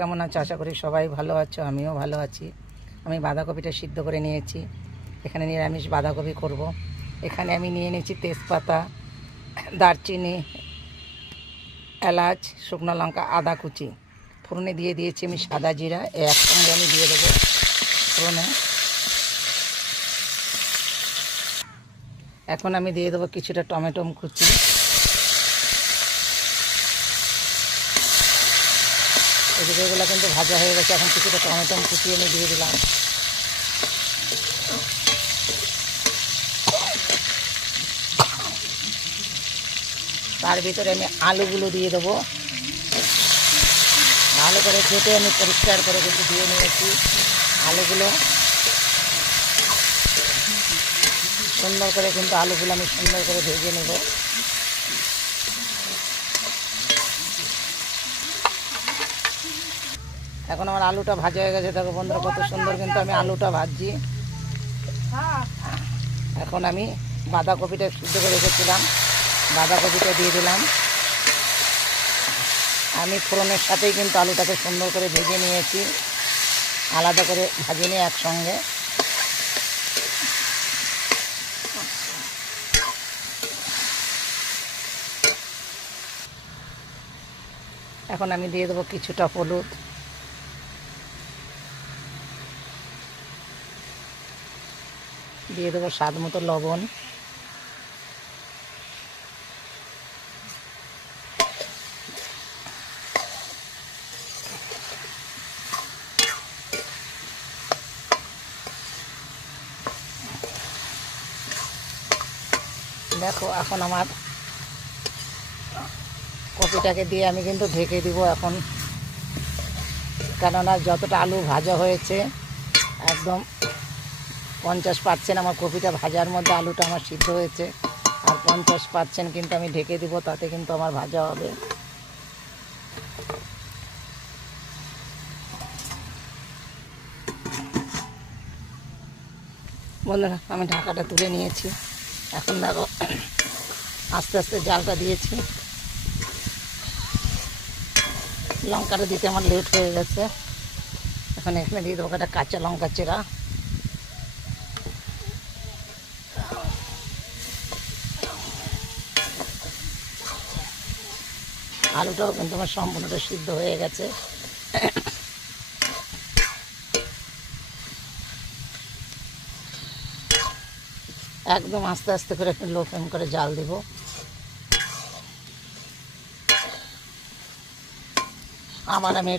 কেমন আছো? আশা করি সবাই ভালো আছো, আমিও ভালো আছি। আমি বাঁধাকপিটা সিদ্ধ করে নিয়েছি। এখানে নিরামিষ বাঁধাকপি করব। এখানে আমি নিয়ে নিয়েছি তেজপাতা, দারচিনি, এলাচ, শুকনো লঙ্কা, আদা কুচি। ফোড়নে দিয়ে দিয়েছি আমি সাদা জিরা, একসঙ্গে আমি দিয়ে দেবো ফোড়নে। এখন আমি দিয়ে দেবো কিছুটা টমেটো কুচি। এদিকে এগুলো কিন্তু ভাজা হয়ে গেছে। এখন কিছুটা টমেটো কুচি আমি দিয়ে দিলাম। তার ভিতরে আমি আলুগুলো দিয়ে দেবো। ভালো করে কেটে আমি পরিষ্কার করে কিন্তু দিয়ে নিয়েছি আলুগুলো। সুন্দর করে কিন্তু আলুগুলো আমি সুন্দর করে ভেজে নেব। এখন আমার আলুটা ভাজা হয়ে গেছে। দেখো বন্ধুরা, কত সুন্দর কিন্তু আমি আলুটা ভাজছি। এখন আমি বাঁধাকপিটা সিদ্ধ করে রেখেছিলাম, বাঁধাকপিটা দিয়ে দিলাম। আমি ফোড়নের সাথেই কিন্তু আলুটাকে সুন্দর করে ভেজে নিয়েছি, আলাদা করে ভাজিনি একসঙ্গে। এখন আমি দিয়ে দেবো কিছুটা হলুদ, দিয়ে দেবো স্বাদ মতো লবণ, দেখো এখন আমার কপিটাকে দিয়ে আমি কিন্তু ঢেকে দিব এখন, কেননা যতটা আলু ভাজা হয়েছে একদম 50% আমার কপিটা ভাজার মধ্যে আলুটা আমার সিদ্ধ হয়েছে, আর 50% কিন্তু আমি ঢেকে দিব, তাতে কিন্তু আমার ভাজা হবে। বন্ধুরা, আমি ঢাকাটা তুলে নিয়েছি। এখন দেখো আস্তে আস্তে জালটা দিয়েছি। লঙ্কাটা দিতে আমার লেট হয়ে গেছে। এখন এখানে দিয়ে দেবো একটা কাঁচা লঙ্কা চেরা। আলুটাও কিন্তু আমার সম্পূর্ণটা সিদ্ধ হয়ে গেছে। একদম আস্তে আস্তে করে একটু লো ফ্লেম করে জাল দিব। আবার আমি